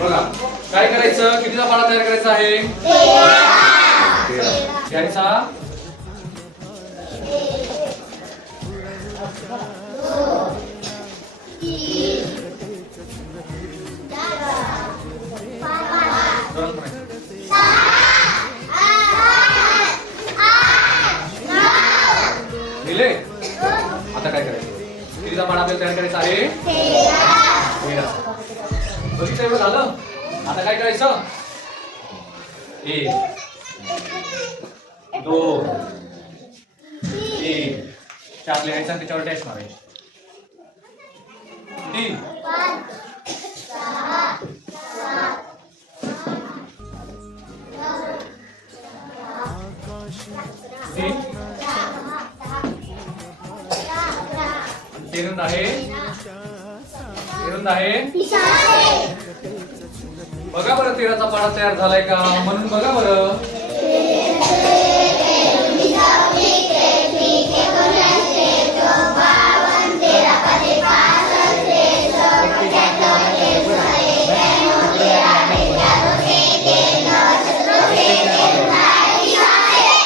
बघा काय करायचं, कितीचा पाढा तयार करायचा आहे? 13. घ्यायचा दिले. आता काय करायचं, कितीचा पाढा आपल्याला तयार करायचा आहे? 13. बघितलं एवढं झालं. आता काय करायचं, 1 2 3 4 लिहायचं आणि त्याच्यावर डॅश मारायचं. 3 तेरंद आहे, तेरंद आहे. बघा बरं 13चा पाढा तयार झालाय का म्हणून बघा बरं.